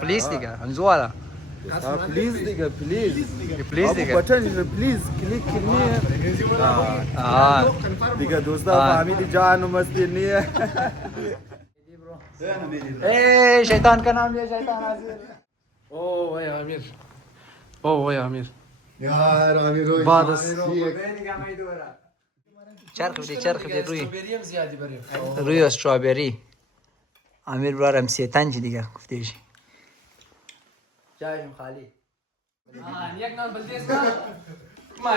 प्लीज دیگه انزوالا please دیگه please please دیگه button please click करनी है دیگه دوستا فهمیدی جان مستی नहीं है ए शैतान का नाम लिया शैतान हाजिर ओ भाई आमिर ओ भाई आमिर यार आमिर بعد چرخ بدی روی بریم زیادی بریم روی استرابری امیر برارم سیتنج دیگه گفتیش جایشم خالی یک نان بلدیس کن ما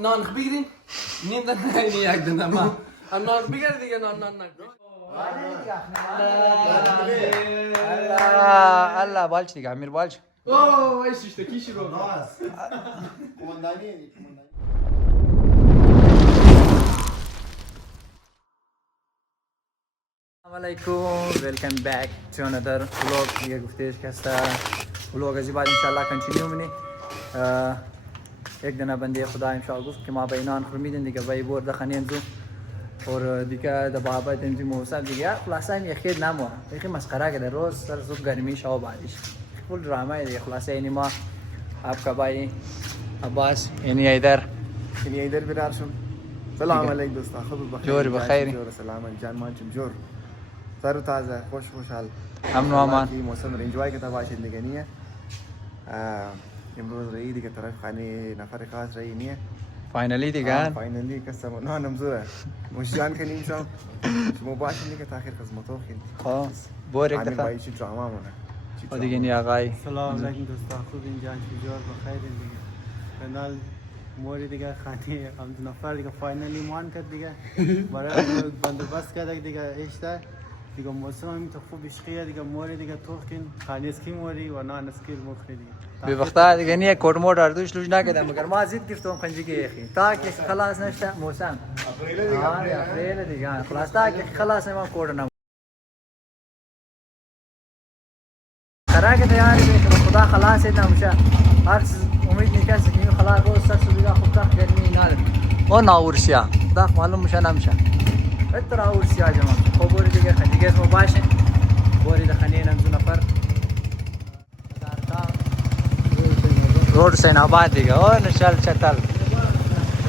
نان بگیریم نیم دن یک دن ما هم نان بگیر دیگه نان الله بالچ دیگه امیر بالچ اوه وای işte kişi bu السلام علیکم ویلکم بک تو another vlog دیگه گفتیش که است vlog از بعد ان شاء الله کنتینیو منی یک دنا بنده خدا ان شاء الله گفت که ما بینان خرمیدن دیگه وای بور دخنین زو اور دیگه د بابا تنجی موسم دیگه خلاصا یخید نمو یخی مسخره کرده روز سر صبح گرمی شو بارش فول ड्रामा है خلاصا یعنی ما आपका भाई عباس یعنی ایدر ये इधर भी रार सुन सलाम अलैकुम दोस्त खबर बखैर जोर बखैर जोर सलाम जान मान चुम जोर सर ताजा खुश खुशहाल امن و امان की मौसम एंजॉय करता हुआ जिंदगी नहीं है امروز رئی دیگه طرف خانه نفر خاص رئی نیه فاینلی دیگه فاینلی قسم نه نمزوره مشیان کنیم شام شما باشین دیگه تاخیر خدمتو خیل ها بور یک امیر دفعه بایی چی دراما مونه و دیگه نی آقای سلام علیکم دوستا خوب اینجا چجور بخیر دیگه کانال موری دیگه خانه هم دو نفر دیگه فاینلی مان کرد دیگه برای بندوبست کرد دیگه اشته دیگه موسم هم تو خوب عشقیه دیگه موری دیگه توخین خانه اسکی موری و نه اسکی مخری دیگه به وقتا دیگه نی کد مود اردوش لوج نکردم مگر ما زید گفتم خنجی که اخی تا که خلاص نشته موسم اپریل دیگه خلاص تا که خلاص ما کد نم خرا که تیاری به خدا خلاص نمیشه هر چیز امید نکنه که خلاص روز سر دیگه خوب تا گرمی نال او ناورسیا دا معلوم میشه نمیشه اتر اورسیا جماعت خبر دیگه خدیگه اسمو باشه بوری د خنین هم دو نفر روड حسین آباد دیگه او نشال چتل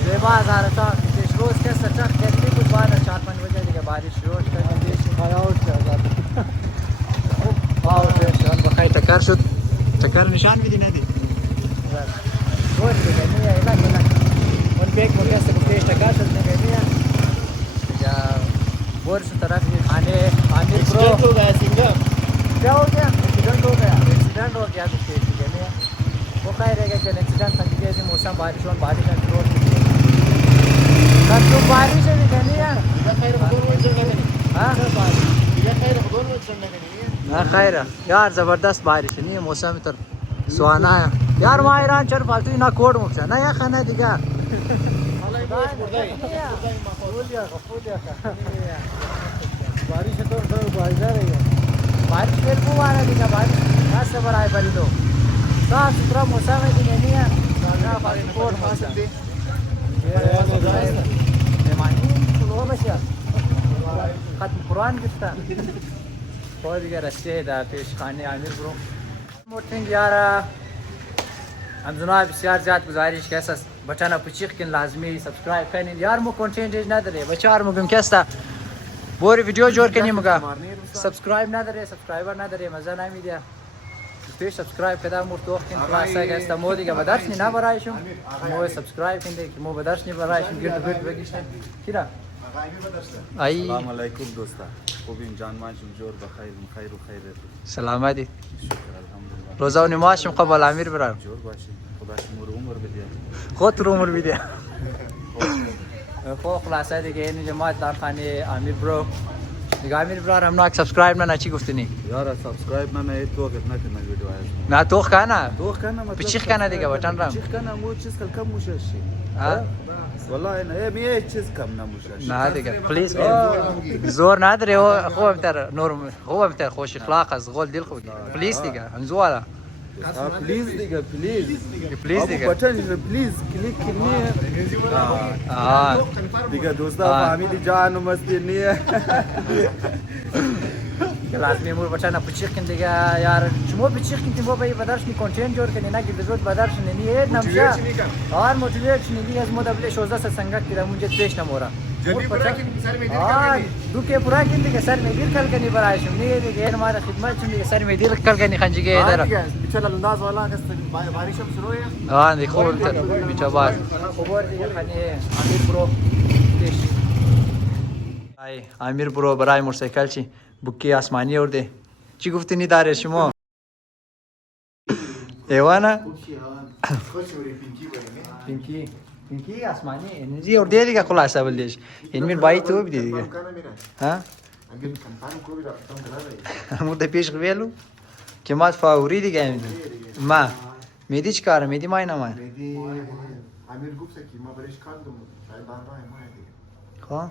زیبا هزارتا پیش روز که سچک گرمی بود بعد 4-5 بجه دیگه بارش شروع شد دیش خیاوت شد خوب باور شد بخیر تکر شد تکر نشان میدی ندی روز دیگه نیه اینا اون بیگ مکست گفتیش تکر شد دیگه نیه دیگه بورس طرف خانه امیر برو हो गया सिंगर क्या हो गया एक्सीडेंट हो गया कुछ ठीक है वो कह रहेगा कि एक्सीडेंट था कि ऐसे मौसम बारिश और बारिश का रोड कल तो बारिश है नहीं यार हाँ हाँ खैर यार ज़बरदस्त बारिश है नहीं मौसम तो सुहाना है यार वहाँ ईरान चल फालतू ना कोड मुक्सा ना यार खाना दिखा बारिश तो बारिश आ रही है बारिश बिल्कुल आ रहा दिखा बारिश यहाँ से बड़ा है बड़ी तो साफ सुथरा मौसम है कि नहीं है कोड मौसम खत्म कुरान किस्ता और दिखा रस्ते दा पेश खाने आमिर ब्रो मोटिंग यार हम जनाब यार ज़्यादा गुजारिश कैसा बचाना पुचिक किन लाजमी सब्सक्राइब करने यार मो कंटेंट ना दे बचार मो गम कैसा बोरी वीडियो जोर के नहीं मगा सब्सक्राइब ना दे सब्सक्राइबर ना दे मजा ना मीडिया तो सब्सक्राइब कदा मोर तो किन क्लास है कैसा मोदी का बदर्श नहीं ना बराइशम मो सब्सक्राइब किन दे मो बदर्श नहीं बराइशम गिट बिट बगिश किरा आई सलाम अलैकुम दोस्ता खूब जान मान चुम जोर बखैर खैर खैर सलामती शुक्र अल्हम्दुलिल्लाह रोजा و نماز شم قبل امیر برام जोर बाशी खुदा शमूर उम्र بدیا خود رو عمر بیده خو خلاصه دیگه این جماعت دار خانه امیر برو دیگه امیر برو هم ناک سبسکرایب نه چی گفتنی यार सब्सक्राइब ना तो कितना करना वीडियो आया نه توخ کنه तो करना मतलब पिचिक کنه دیگه بटन رام चिक करना वो चीज कल मुश شي ها والله انا می چیز کم نموشه نه دیگه پلیز زور نداره خوب بتر نورم خوب بتر خوش اخلاق از غول دل خود پلیز دیگه انزوالا प्लीज دیگه प्लीज پلیز دیگه बटन प्लीज क्लिक करनी है دیگه دوستا فهمیدی جان مستی नहीं है که لازمی مور بچه نپچیق کن دیگه یار شما بچیق کن تو بایی بدرش نی کنتین جور کنی نگی دزود بدرش نی نمشه آن موتیویت نی از مود بله 16 سنگت کردم اونجا پیش نمورا جدی پورا که سر میدیر آه کنی دو که پورا کن دیگه سر میدیر کل کنی برایشم نی دیگه این ماره خدمت چون دیگه سر میدیر کل کنی خنجگی داره بیچاره انداز والا که باریشم شروعه آه دی خوب بیچاره باز خبر دیگه خنی امیر برو پیش ای امیر برو برای موتورسیکل چی بوکی آسمانی ورده چی گفتی نی داره شما ایوانا خوش وری پینکی بایی پینکی آسمانی انرژی ورده دیگه خلاصه بلدیش این میر بایی تو بدی دیگه ها امیر کمپانی کو بیرا تام کرده مورد پیش قبلو که ما فاوری دیگه ما میدی چی کاره میدی ما اینا ما میدی امیر گفت که ما برش کردم شاید بار ما دیگه خب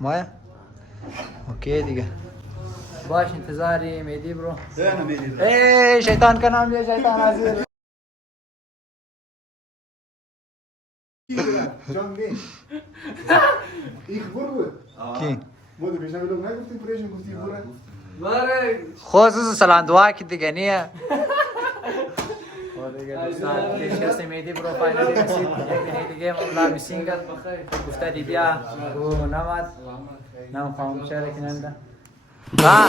مایا اوکی دیگه باش انتظاری میدی برو ای شیطان کا نام لے شیطان حاضر جان می ایک بود کی مود پیشا لوگ نگفتیم پریشن گفتی برا باره خصوص سلام دعا کی دیگه نیه نشسته میدی برو فاینالی رسید یک دینه دیگه مولا میسینگ گفته دی بیا او نماد نام خاموش شهر کننده ها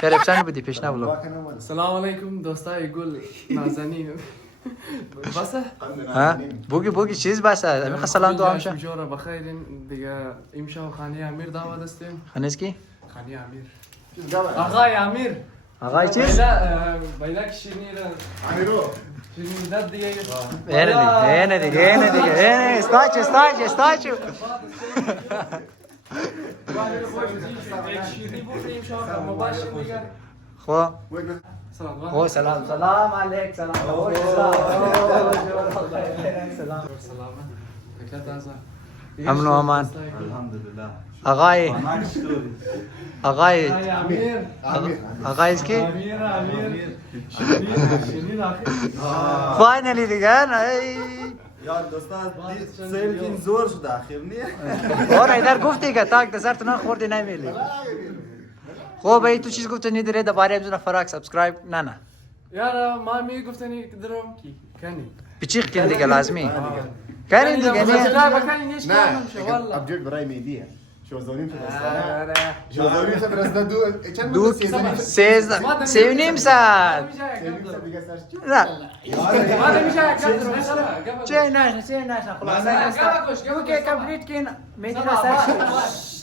شرفشان بودی پیش نبولو سلام علیکم دوستای گل نازنین بسه ها بوگی چیز بس میخواد سلام دعا میشه جورا بخیرین دیگه امشب خانه امیر دعوت هستیم خانیز کی خانه امیر آقای امیر آقای چیز بیلا که شیرینی را امیرو شیرینی داد دیگه اینه دیگه استاچو یک شیرینی بودیم امشب مباشر دیگه خب سلام او سلام علیک سلام سلام امن و امان آقای آقای کی فاینالی دیگه نه یار دوستان سیل کین زور شده آخر نیه اور ادھر گفتی که تاک دسر تو نخوردی نمیلی خب ای تو چیز گفته نیدره دوباره امزون فراک سبسکرایب نه یارا ما می گفتنی درم کی کنی بچیخ کن دیگه لازمی کنی دیگه نه نه ابجد برای میدیه شوزونیم شوزونیم شد رسده دو سه و نیم ساعت نه ما نمیشه چه نه خلاص اوکی کمپلیت کن میدی سر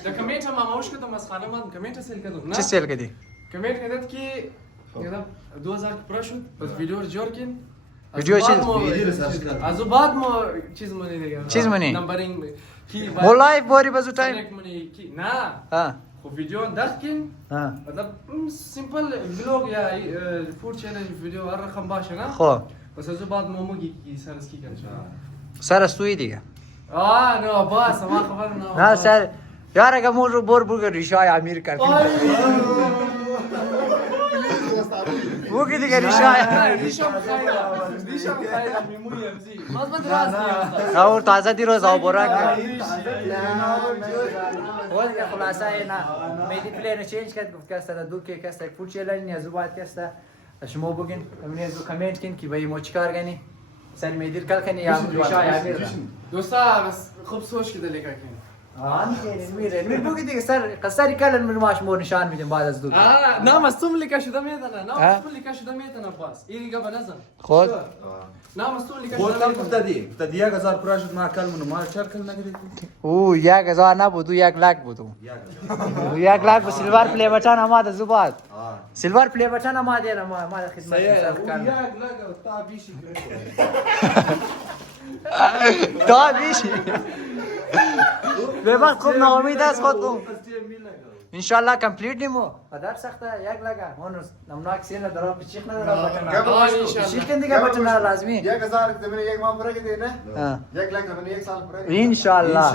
ده کمنت ما ماوش کدوم از خانه من کمنت سیل کدوم چه سیل کردی کمنت کدت کی یادم 2000 پرا شد بس ویدیو جور کن ویدیو چیز از بعد ما چیز منی دیگه چیز منی؟ نمبرینگ کی مو لایف باری بازو تایم سلک منی کی نه ها خب ویدیو داخل ها مطلب سیمپل بلوگ یا فود چالش ویدیو هر رقم باشه نه خب بس از بعد ما موگی کی سرس کی کنه سر استوی دیگه نه باس ما خبر نه سر یار اگه مون رو بر ریشای امیر کردیم بوگی دیگه ریشای ریشم خیلی میمونی امزی باز من راست اور تازه دی روز آبورا که و دیگه خلاصه اینا میدی پلین چینج کرد گفت که سر دو که کس یک فوت چلنج نیازو باید کسته شما بگین نیازو کامنت کن که بایی ما چیکار کنی سر میدیر کل کنی یا ریشای امیر دوستا بس خوب سوچ کده لیکا کن میر بوگی دیگه سری کلن من ماش مور نشان میدیم بعد از دو نه مستوم لیکا شده میدنه نه مستوم لیکا شده میدنه باز این دیگه بنظر خود نه مستوم لیکا بولتم شده گفته دی گفته دی 1000 پرا شد ما کل منو ما چهار کل نگیرید او 1000 نبود 1 लाख بود 1 लाख بود سیلور پلی بچان آماده زوبات سیلور پلی بچان آماده نه ما خدمت سر کار لگا تا بیشی تا بیشی به من خوب ناامید است خودم انشالله کمپلیت نیمو پدر سخته یک لگه هنوز نمناک سین نداره پیچیخ نداره بچه پیچیخ کن دیگه بچه نداره لازمی 1000 زمین یک ماه پورا کردی نه 1 लाख زمین یک سال پورا انشالله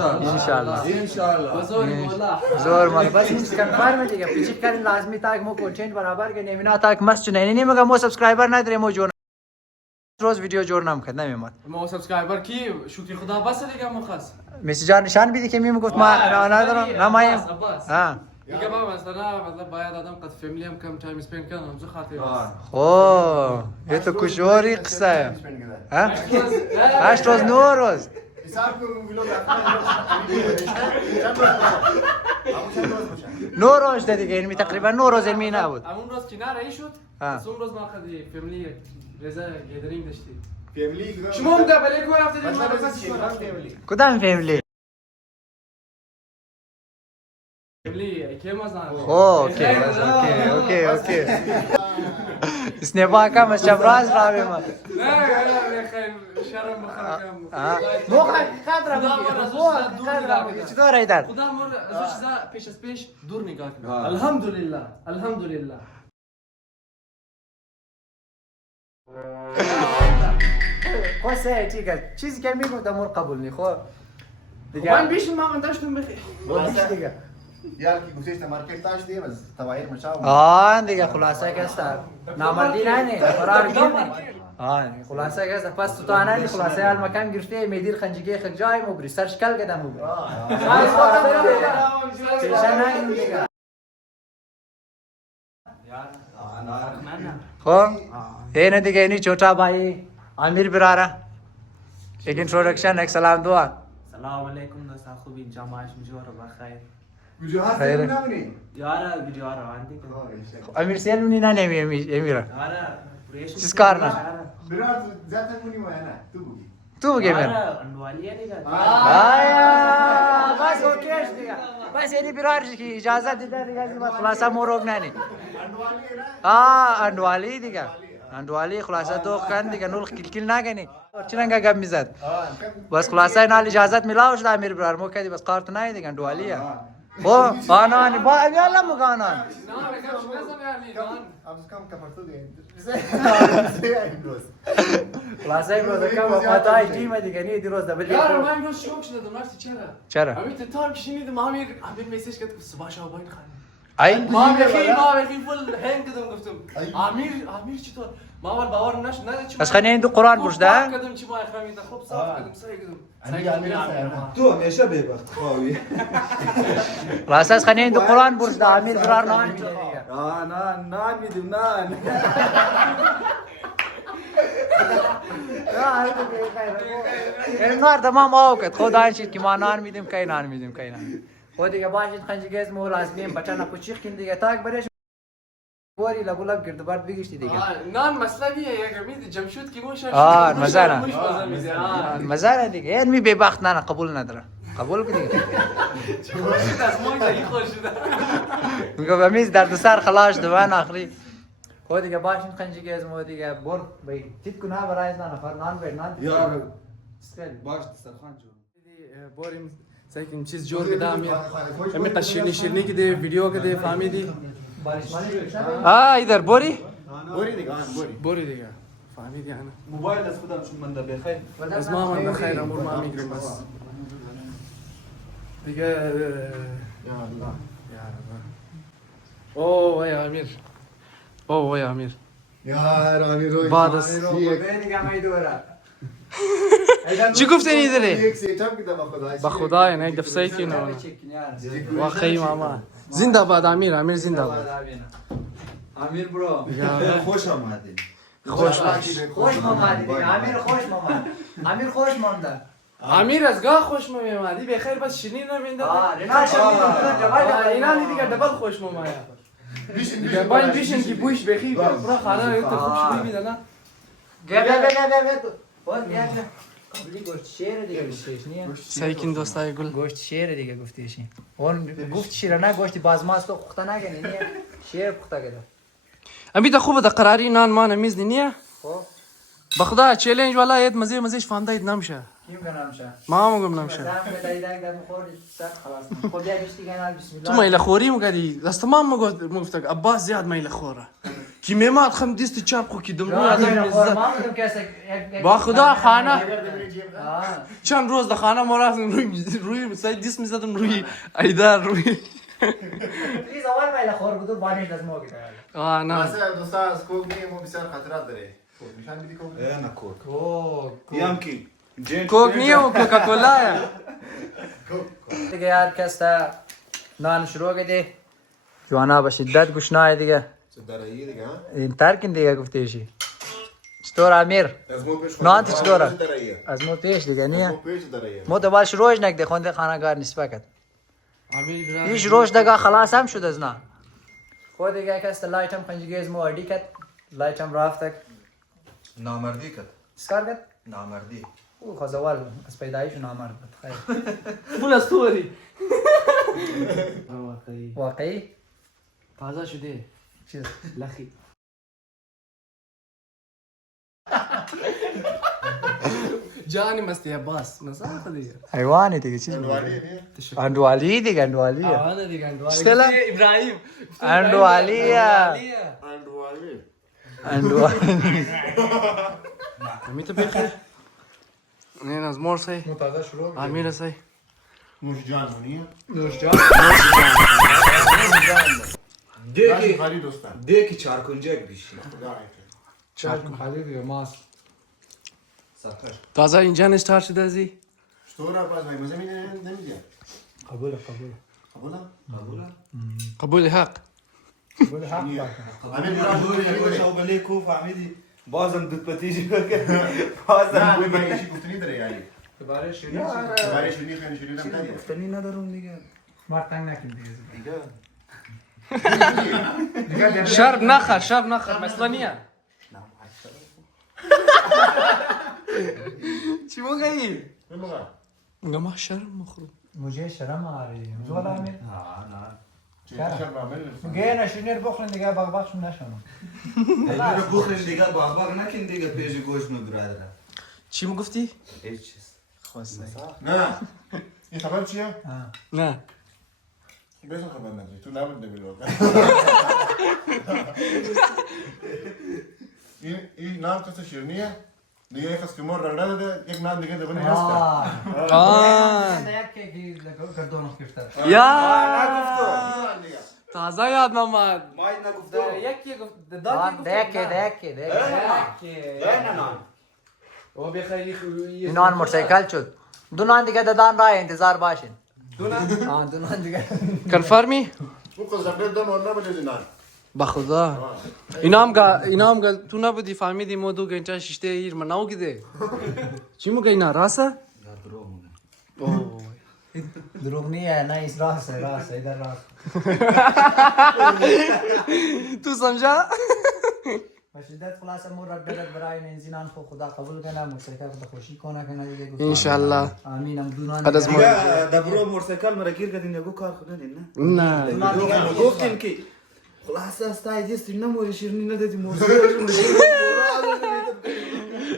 بزرگ مولا زور مال بس این کنفرم دیگه پیچیخ کردن لازمی تاک مو کنتنت برابر کنیم اینا تاک مست نه نمیگم مو سابسکرایبر نداریم مو جون روز ویدیو جور نمیکرد نمیمد ما سابسکرایبر کی شکر خدا بس دیگه ما خاص مسیجار نشان بیدی که میگفت ما ندارم نمایم دیگه با مثلا مطلب باید آدم قد فیملی هم کم تایم اسپند کنه همزو خاطر اوه یه تو کشوری قصه ها 8 روز 9 روز حساب کن ویلوگ 9 روز ده دیگه یعنی تقریبا 9 روز علمی نبود اون روز کنار ای شد از اون روز ما خدی فیملی رضا گیدرینگ داشتی فیملی شما هم دبلی کور رفتید مثلا ما چی فیملی کدام فیملی فیملی کی مزن اوکی इसने बाका मैं शबराज रावे में نه نه خیر شرم بخرم مو خاطر چطور ایدار خدا مر از چیزا پیش از پیش دور نگاه کن الحمدلله الحمدلله خواسته چیزی که میگم مور قبول نی خو من بیش ما من داشتم بخیر دیگه یار کی گفتش مارکت تاش دی بس توایر مچاو دیگه خلاصه که است نامردی نه قرار گیر نه خلاصه که است پس تو نه خلاصه حال مکان گرفته میدیر خنجگی خج جای مو بری سرچ کل قدم مو بری چشان نه دیگه خب این دیگه اینی छोटा भाई आमिर बिरारा एक इंट्रोडक्शन एक सलाम दुआ سلام علیکم دوستان خوب اینجا ماش مجور بخیر ویدیو هست خیره. نمیدونی یارا ویدیو رو اندی امیر سیلمنی نه نمی امیر یارا چیز کار نه برات ذات مونی و انا تو بگی تو بگی من انوالیه دیگه بس اوکیش دیگه بس یعنی برارش کی اجازه دیده دیگه خلاصه مورگ نانی اندوالی دیگه اندوالی خلاصه دو کن دیگه نول کل نگنی چرنگا گپ میزد بس خلاصه نال اجازت میلاو شد امیر برار مو کدی بس کارت نه دیگه اندوالیه خو آنان با یالا مگانان از کم کپرتو دی خلاصه امروز کم وقتای تیم دیگه نی دیروز دبل یار من امروز شوک شدم راستی چرا امیر تام کشیدم امیر میسیج کرد صبح شب باین خانم ای ما بخی فل هنگ کردم گفتم امیر چطور ما اول باورم نشد نه چی از خانه این دو قرآن برشده کردم چی ما اخرامی خوب صاف کردم سعی کردم تو همیشه ببخت خواهی خلاص از خانه این دو قرآن برشده امیر برار نان میده دیگه نان میدیم نان نار تمام آوکت خود آنشید که ما نان میدیم کی نان میدیم کی نان خود دیگه باشید خنجگیز مو لازمیم بچانا کوچیک کن دیگه تاک برش بوری لبولب گرد بارد بگشتی دیگه نان مسئله نیه یک امید جمشود کی موش مزاره مزاره دیگه این می ببخت نه قبول نداره قبول کنی جمشود از ما که خوش شده میگم امیز در سر خلاص دوان آخری خود دیگه باشین خنجگیز مو دیگه بر بی تیت کنه برای نفر نان بر نان یار باش دسترخوان جو بوریم سیکن چیز جور کده امی قشیرنی شیرنی کده ویدیو کده فهمیدی ایدر بوری بوری دیگه فهمیدی انا موبایل از خودم چون من در بخیر از ما من بخیر امور ما میگیریم بس دیگه یا الله اوه وای امیر اوه وای امیر یار آمیر روی بعد از دیگه میدوره چی گفتنی داره یک سیتام کدام خدا با خدای نه دفسه کی نه واقعی ماما زنده باد امیر زنده باد امیر برو خوش آمدی خوش خوش مامدی امیر خوش مامد امیر خوش مامد امیر از گاه خوش میومدی بخیر بس شیرین نمینداد نه شما اینا دیگه دبل خوش میومد دیگه باید بیشن که بوش بخی برا خانه تو خوب شدی میدن گوشت شیر دیگه گفتیش نیه سیکین دوستای گل گوشت شیر دیگه گفتیشی اون گفت شیر نه گوشت بازماست تو پخته نگنی نیه شیر پخته کده امی تا خوبه دا قراری نان ما نمیز نیه خب بخدا چالش والا اید مزهش فهمده اید نمیشه کیم کنمشه ما میگم نمیشه دم بدایدن دم خوردی سر خلاص خب بیا گشتی کنال بسم الله تو میل خوری مگدی دست تمام مگفت عباس زیاد میل خوره کی میماد خم دیست چرخو کی دم با خدا خانه چند روز در خانه ما رفتیم روی سایت دیست میزدم روی ایدار روی پلیز اول میل خور بود بانیش از ما گیره نه واسه دوستا از کوک نیم و بسیار خطرات داره نشان میدی کوک نه کوک یم کی کوک نیه و کوکاکولا دیگه یار کستا نان شروع کردی جوانا به شدت گشنای دیگه چه درایی دیگه ها؟ این ترکین دیگه گفتیشی چطور امیر؟ از مو پیش نه انت چطوره؟ درایی از مو پیش دیگه از نیه مو پیش درایی مو تو بالش روش نکده خونده خانه‌گار نسبت امیر برادر هیچ روش دیگه خلاص هم شد از نه خود دیگه کس لایت هم کنجگیز مو اردی کد لایت هم رافت نامردی کرد سکار کد نامردی او خزوال از پیدایش نامرد بود خیر فول استوری واقعی تازه شده چیز لخی جانی مستی عباس مسافه دیگه حیوانی دیگه چیز اندوالی دیگه اندوالیه آوانه دیگه اندوالی Stella? ابراهیم اندوالیه اندوالی میتو بخیر نه از مور سی متازه شروع امیر سی نوش جان منیه نوش جان دیگه خالی دوستان دیگه چارکنجه بیشی چشم خالی دیگه ماست سفر تازه اینجا نشتار شده ازی شطورا باز مای مزه نمیدی قبول قبولا قبول حق قبول حق امیر برای شاوبلی کو فهمیدی بازم دود پتیجی بازم نه من ایشی گفتنی داره یعنی دوباره شروع برای شونی خیلی شونی هم داری گفتنی ندارم دیگه مرتنگ نکن دیگه دیگه شرب نخر مثلا نیه چی موقعی؟ بمگا میگم ما شرم مخرو مجھے شرم آ رہی ہے زولا میں چه شب عمل گه نشینر بخورن دیگه باغ نشونم دیگه بخورین دیگه باغ نکن دیگه پیش گوش نو برادر چی میگفتی؟ هیچ چیز نه این خبر چیه؟ نه بیشتر خبر نداری تو نبود نمی‌دونم این نام تو شیرینیه دیگه یک از که مور رنگ داده یک نام دیگه دبنی هست یک گردون گرفتار یا تازه یاد نامد مای نگفتم یکی گفت دیکه نه نه او بخیلی خویی این آن موتورسیکل شد دو نان دیگه دادن راه انتظار باشین دو نان دیگه کنفرمی؟ اون که زبده دم آن نبوده نان بخدا اینام گل تو نبودی فهمیدی ما دو گنچه ششته ایر مناو گیده چی موگه اینا راسه؟ دروغ نیه نه ایس راست ایدر راست تو سمجھا؟ شدت خلاصه مور رد دلت برای نزینان خو خدا قبول کنه موتورسیکل خدا خوشی کنه کنه دیگه گفت انشالله آمین هم دو نان قد از دیگه. ما دبرو موتورسیکل مرا گیر کردین یگو کار کنن نه نه گفتیم که خلاص است ایدستیم نموری شیرینی ندادیم موتورسیکل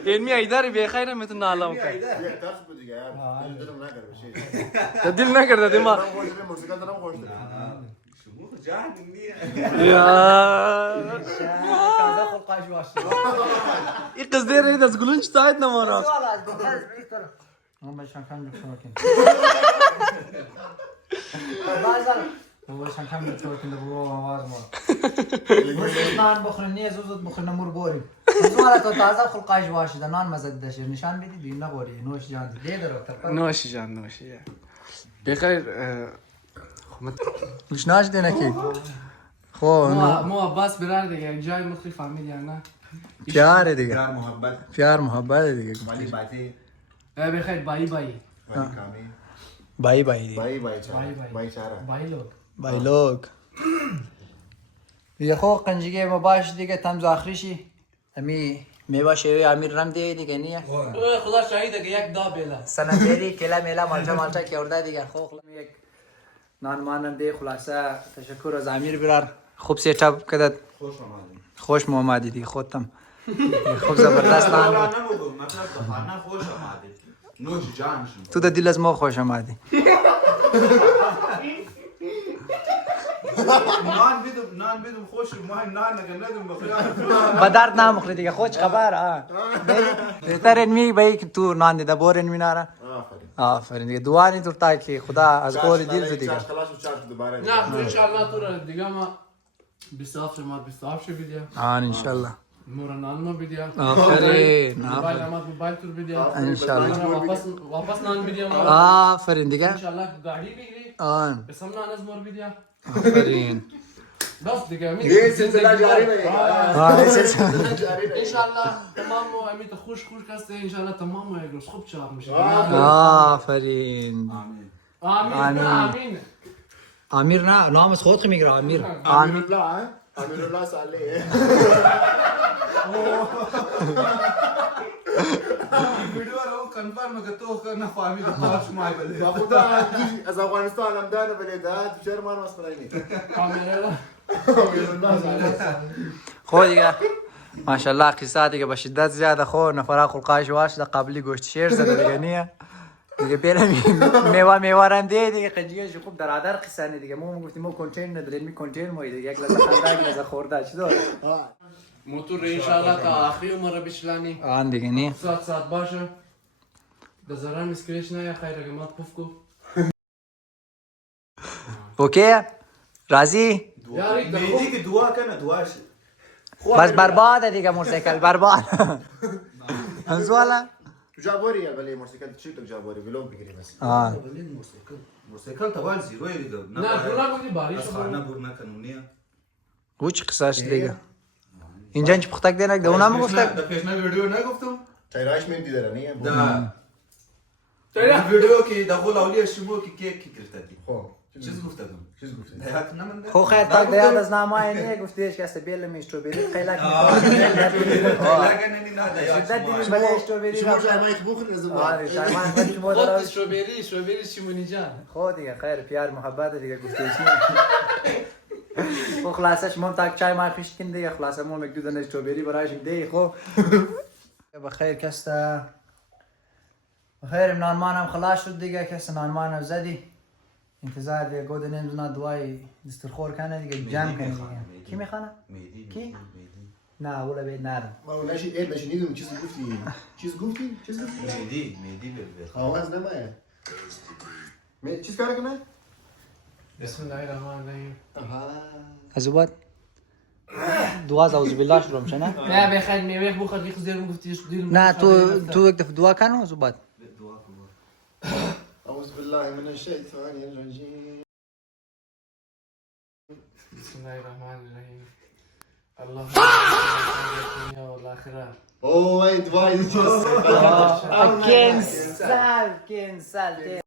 این می ایداری بخیر میتونه علام کنه یک درس بود دیگه دلم نگرد بشه دل نکرده دیما دارم خوش دارم موسیقی دارم خوش دارم شما جان نیه یا تازه خلقاش واشته این قصده رید از گلونج تاید نمارا هم بشن کم بکنم باشن کم بکنم برو آواز ما نان بخورن نیه زود بخورن مور بوریم زوارا تو تازه خلقاش واشده نان مزد داشته نشان بدی بیم نخوری نوش جان دی درو تر نوشی جان نوشی بخیر گوشناش دینه کی خو ما عباس برار دیگه جای مختلف فهمیدی یا نه پیار دیگه پیار محبت پیار محبت دیگه ولی باتی بخیر بایی ولی کامی بای بای دیگه بای چارا بایی لوگ بای لوگ دیگه خو قنجیگه ما باش دیگه تمز آخریشی امی میوه شیوی امیر رم دیگه نیه خدا شاهیده که یک دا بیلا سنجری کلا میلا مالچا که ارده دیگه خو یک نان مانم دی خلاصه تشکر از امیر برار خوب سیتاپ کدت خوش اومدی دیگه خودتم خوب زبردست نان نبودم مطلب خانه خوش آمده نوش جان شما تو دل از ما خوش اومدی نان بدم خوش ما نان نگه ندم بخیار با درد نمخوری دیگه خوش خبر ها بهتر می بایی که تو نان دیده بورن میناره آفرین دیگه دعا تو تا که خدا از قول دل تو دیگه خلاص و چارج دوباره نه انشالله تو را دیگه ما بیستاف ما بیستاف بیدیا ان شاء الله مورنان ما بیدیا آفرین موبایل ما موبایل تور بیدیا ان شاء الله واپس نان بیدیا ما آفرین دیگه انشالله گاڑی بگیری آن بسم نان از مور بیدیا آفرین بس دیگه ये सिलसिला जारी रहेगा انشالله تمام و امید خوش هسته انشالله تمام و یک روز خوب چاپ میشه آفرین آمین آمین امیر نه نامش خودت میگیره امیر आमिर अल्लाह साले वीडियो रो कंफर्म के तो ना फामी तो पास माय बले खुदा از افغانستان هم داره بله ده شرمان مسخره آمین خو دیگه ماشاءالله قصه دیگه به شدت زیاده خو نفر خلقایش واش قبلی گوشت شیر زده دیگه نیه دیگه پیرم میوه رم دیگه قجیه خوب درادر قصه نه دیگه ما گفتیم ما کنتین نداریم می کنتین ما دیگه یک لحظه خنده یک لحظه خورده چطور موتور انشالله تا آخری عمر بشلانی آن دیگه نی ساعت باشه دزاران مسکریش نه یا خیر اگه مات پف کو اوکی راضی یاری मेहंदी की दुआ करना दुआ से بس برباده دیگه موتورسیکل برباد انزوالا جابوري يا بلي موسيقى تشيتك جابوري فلوج بيجري بس آه موسیقل تبال زیرو دیگه نه بولا بودی باریش خانه برنا قانونیه او چی قصهش دیگه اینجا چی پختک دینک ده اونم گفتک در پیشنا ویدیو نگفتم تايراش من دي درانيه در ویدیو که دخول اولیه شما که کیک کی کرتدی خو چیز گفتم چیز گفتی دهات نمنده خو خیر تاک دیاد از نامای نه گفتیش که است بیل می استروبری خیلاک لاگن نه شدت دهات دیدیم بله استروبری شو جاي ما يخبوخ نزل آره شایمان خود شما خود دارم استروبری شیمونی جان خود دیگه خیر پیار محبت دیگه گفتیش خو خلاصه شما تاک چای ما خشت کن دیگه خلاصه ما یک دو دانه استروبری برایش دی خو بخیر کسته بخیر نانمانم خلاص شد دیگه کس نانمانم زدی انتظار دیگه گود نمیدونه دوای دسترخور کنه دیگه جمع کنه دیگه کی میخوانه کی نه ولا بید نرم ما ولا شيء ايه باش نيدم چیز گفتی چیز گفتی چیز گفتی مهدی بل آواز نمایه می چیز کار کنه بسم الله الرحمن الرحیم از بعد دعا اعوذ بالله شروع میشه نه نه بخیر میوه بخور دیگه زیر گفتی نه تو یک دفعه دعا کن از بعد اعوذ بالله من الشيطان الرجيم بسم الله الرحمن الرحیم اللهم الدنيا والاخره اوه ويت وايد كنسل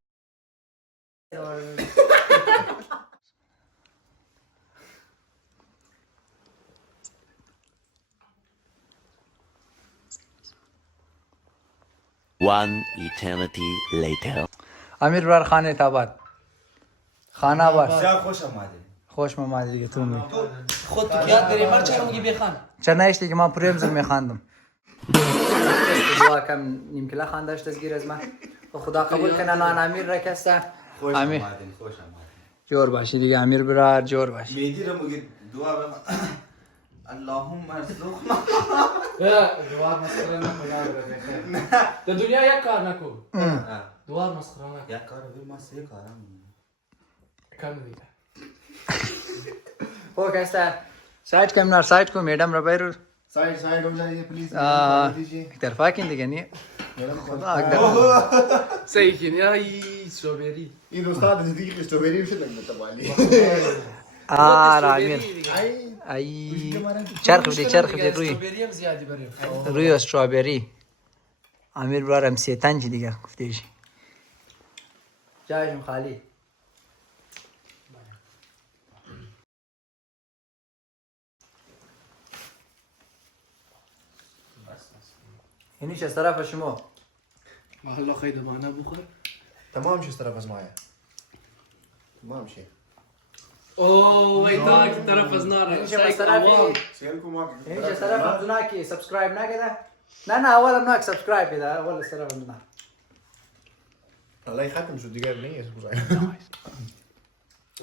One eternity later. امیر برار خانه تاباد خانه بار بسیار خوش آمده خوش مامد دیگه تو می خود تو یاد داری من چرا میگی بخوان چرا نشتی که من پریمزل میخواندم دعا کم نیم کلا خوانداشت از گیر از من خدا قبول کنه نان امیر را کسته خوش امیر آمدین خوش آمدین جور باشی دیگه امیر برار جور باشی مهدی رو میگه دعا بخوان اللهم ارزقنا دوار مسخره نکن در دنیا یک کار نکن دوار مسخره نکن یک کار بیر ما سه کارم کم دیگه او کسته سایت کم نار سایت کو میڈم را بیرو side side हो जाइए प्लीज दीजिए एक तरफा की دیگه نی मेरा خدا اقدر صحیح کنی ای استروبری ये दोस्ताद नजदीक स्ट्रॉबेरी उसे लग जाता वाली امیر ای چرخ بدی روی استروبری هم زیادی بریم روی استرابری امیر برارم سیتنج دیگه گفتیش جایشم خالی اینیش از طرف شما حالا خیلی دمانه بخور تمام شو طرف معايا تمام شيء اوه وای داک طرف از ناره اینیش از طرفی سيالكم ما اینیش از طرف همدونا کی سبسکرایب نکرده نه اول هم ناک سبسکرایب بده اول از طرف همدونا الله يختم شو دقيقه नहीं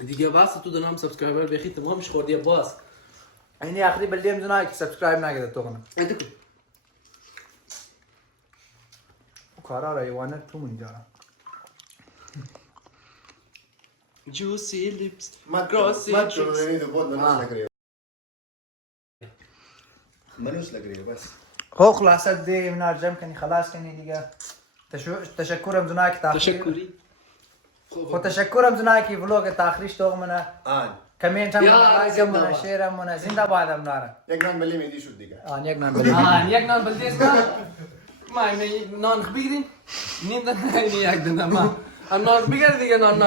دیگه بس تو دنام سبسکرایبر بخی تمامش خوردی باز اینی آخری بلدی همدونا کی سبسکرایب نکرده تو کنم انت کارا را ایوانه تو من جارم juicy lips ما Grassy ما cheeks. تقولي ده بود منوش لग रही है منوش लग रही है बस خو خلاصت دی من جمع کنی خلاص کنی دیگه تشکرم زنا کی تاخیر تشکری خو تشکرم زنا کی ولاگ تاخیرش تو منه آن کامنت هم یا لایک هم زنده باد. شیر هم زنده باد هم ناره یک نان بلی میدی شد دیگه آن یک نان بلی یک نان بلدیز کن ما نان بگیریم نیم دانه یک دانه ما هم نان بگیر دیگه نان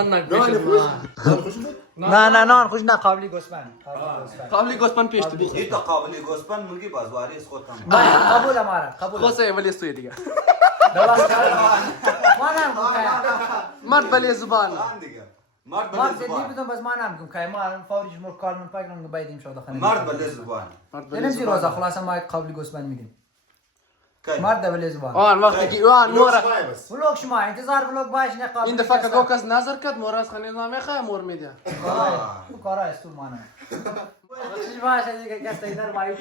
نه نان خوش نه قابلی گوسفند قابلی گوسفند پیش تو بگیر این تا قابلی گوسفند مرگی بازواری از خودم قبول همارا قبول خوصه ولی استوی دیگه دوا مانم گم مرد بلی زبان دیگه مرد ما بله زدی زبان بدون بس مانم گم که ما فوریش مر کار من پاگرم بایدیم شو دخنه مرد بله زبان نمیشه روزا خلاص ما قابلی گوسفند میدیم مرد بلی زبان آن وقتی که آن مورا ولوگ شما انتظار ولوگ باش نه قابلی این دفعه که گوکس نظر کرد مورا از خانه نامه خواهی مور میده کارا است تو مانم چیز باشه دیگه کس ایدر بای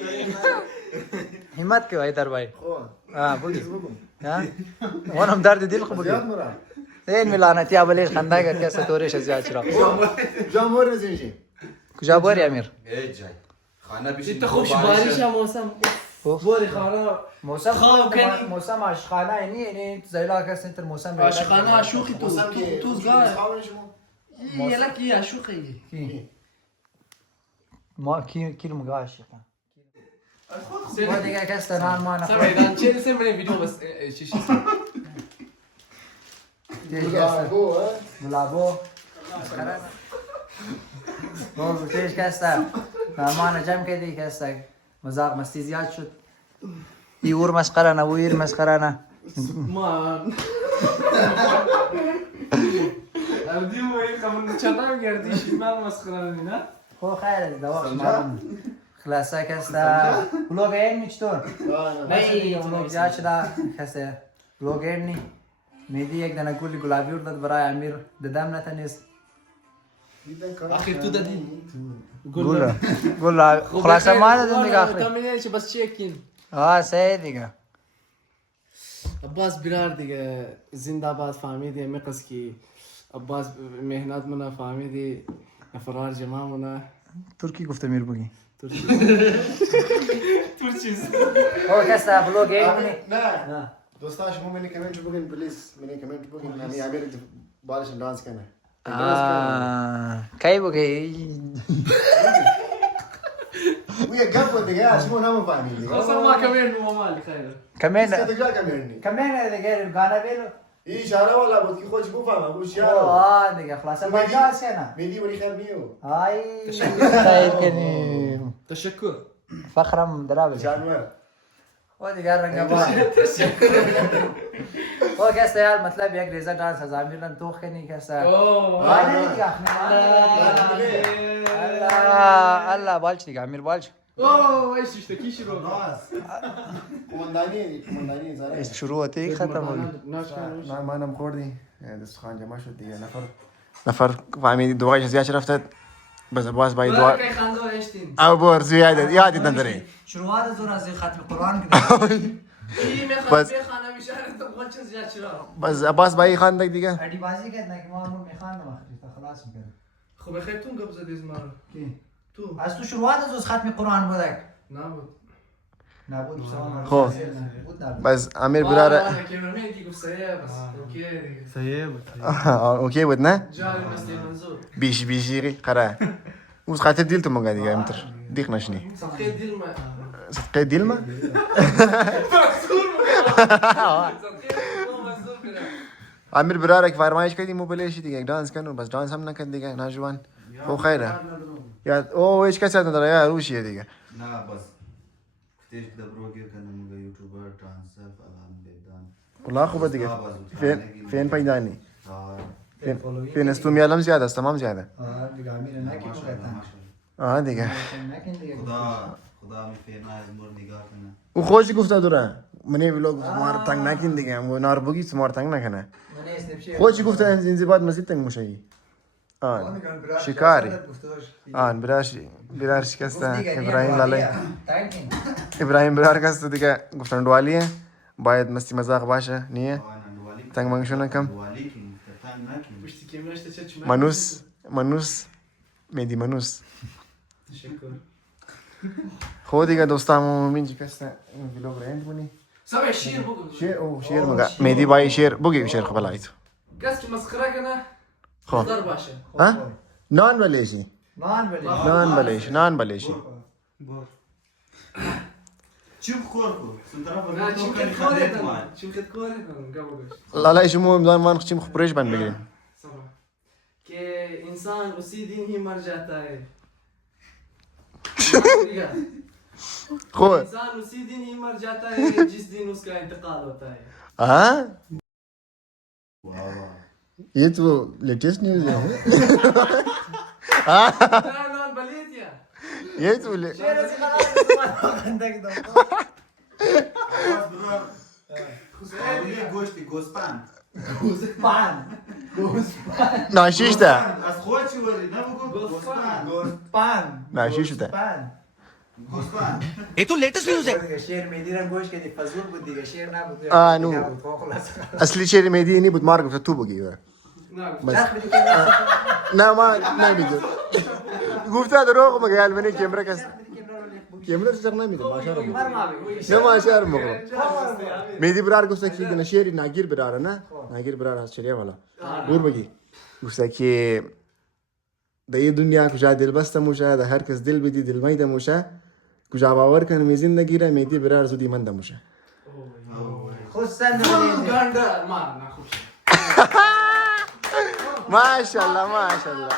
همت که ایدر بای ها بگی ها اونم درد دل خو بگی این ملانتی اولیش خنده کرد کس تورش زیاد چرا جامور نزینجی کجا باری امیر ای جای خانه بیشی تو خوش باریش هم موسم باری خانه موسم خواب کنی. موسم عاشقانه اینی یعنی زیلا کس انتر موسم عاشقانه عشوقی تو زگاه خواهن شما یه لکی عشوقی کی ما کی مگه عاشقم ما دیگه کس تنان ما نه سمیدان چه دیسه من ویدیو بس چیشی ملابو وہ تیش کستا مانا جمع کردی کستا مذاق مستی زیاد شد ای اور مسخره نه و ایر مسخره نه مان اردی موی کامن چطور گردیش من مسخره نه خو خیر دوا خلاصه کستا بلوگ این میچتون نه بلوگ زیاد شده کستا بلوگ این نی میدی یک دانه گلی گلابی داد برای امیر ددم نتنیست آخر تو دادی گل خلاصه ما دادم دیگه آخری کامنه چه بس چیکین آه صحیح دیگه عباس برار دیگه زنده باد فهمیدی مقص کی عباس مهنت منا فهمیدی فرار جماع منا ترکی گفته میر بگی ترچیز او کستا بلوگ این کنی نه دوستا شما منی کمنت بگین پلیز منی کمنت بگین همی امیر بالش دانس کنه کی بگی و یک گپ بود دیگه شما نمیفهمید دیگه اصلا ما کمین مو مال خیر کمین دیگه کمنت کمین دیگه گانا بیلو این اشاره والا بود که خودش بفهمه خوش یارو آه دیگه خلاصه ما جاس کنه میدی ولی خیر نیو آی خیر کنیم تشکر فخرم درابل جانور او دیگه رنگ با او کستا یار مطلب یک ریزه دانس از امیرن توخ کنی کستا مانه دیگه الله بالچ دیگه امیر بالچ اوه ایش işte kişi رو کماندانی زاره شروع ہوتی ختم ہوگی نه منم خوردی دستخوان جمع شد دیگه نفر فهمیدی دعایش زیاد رفته بس باز باید دعا برای خنده اشتین او بور زیاد یادی نداری شروعات زور از ختم قرآن کردن این بس. میخواد بخانه میشه تو قنچ زیاد چرا بس عباس باید خواند دیگه اڈی بازی کرد نه که ما همون میخواندم آخری تا خلاص میکرد خب بخیر تو گپ زدی از مرا کی؟ تو از تو شروعات از ختم قرآن بودک نبود نبود خب. بود نبود بس امیر براره کیمرمن کی گفت سایه بس اوکی دیگه صحیح بود اوکی بود نه جاری مستی منظور بیشی قراره اوز خاطر دیل تو مگه دیگه امتر دیخ نشنی صدقه دل ما صدقه دیل ما امیر براره که فرمایش کردی مو بلشی دیگه دانس کنو بس دانس هم نکرد دیگه ناجوان خب خیره یا او هیچ کسی نداره یا روشیه دیگه نه بس کتیش دبرو گیر کنم مگه یوتیوبر ترانسفر فلان بیدان والله خوبه دیگه فين پیدانی آه فين استو میالم زیاد است تمام زیاده دیگه امیر نکی بودن آه دیگه نکن دیگه خدا می فینا از مور نگاه کنه او خوش گفته دوره منی ویلوگ مار تنگ نکن دیگه و نار بگی مار تنگ نکنه من اسنپ خوش گفته این زیباد مزید تنگ میشه آن شکاری آن برار شکسته ابراهیم لالی ابراهیم برار کسته دیگه گفتن دوالیه باید مستی مزاق باشه نیه آه دوالی تنگ منگشو نکم دوالی کی تنگ نکی پشتی کیمرشته چه چما منوس میدی منوس تشکر خود دیگه دوستامو منجی کسته این ویلوگ رند بونی سوي شير بقول شیر مگه میدی بای شیر بگی شیر خب لایت قاس مسخره كنا خب ضرب عشان ها نان ولیشی نان بلشی چوب خور کو سنترا نه چیم خد کاره کنم چیم خد کاره کنم قبولش لالا ایش مو امدان وان خچیم خبرش بند بگیریم که انسان اسی دین ही मर जाता है خو इंसान उसी दिन ही मर जाता है जिस दिन उसका इंतकाल होता है हाँ ये तो लेटेस्ट न्यूज़ है नॉन बलिया ये तो گوشتی گوسپند ناشیش ده از خود چی وری نبگو گوسپند ناشیش ده گوسپند ये तो लेटेस्ट न्यूज है شیر میدیرم گوش که دی فضول بود دیگه شیر نبود نو اصلی شعر میدی نی بود مارک تو بگی بس نه ما نمیدو گفته دروغ مگه البته کیمرا کس کیمرا چیز نمیده ماشاءالله نه ماشاءالله مگه میدی برار گفته که دیگه شعری نگیر براره نه نگیر برار از چریه والا دور بگی گفته که در این دنیا کجا دل بسته موشه در هر کس دل بدی دل میده موشه کجا باور کنه می زندگی را میدی برار زودی مند موشه گنده مان نخوش ماشاءالله ماشاءالله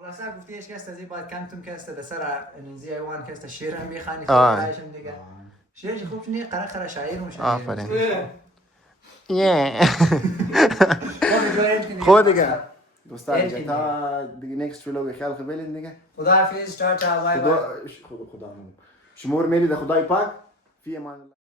خلاصا گفتی ايش كاستا زي بعد كانتم كاستا ده سرع ننزي ايوان كاستا شير هم يخاني عايشم ديگه شير خوب ني قرا شاعر ومش آفرین خود دیگه دوستان تا دیگه نیکست ویلوگ خیال خبرین دیگه خدا حافظ تاتا باي باي خدا شمور میری ده خدای پاک فی امان الله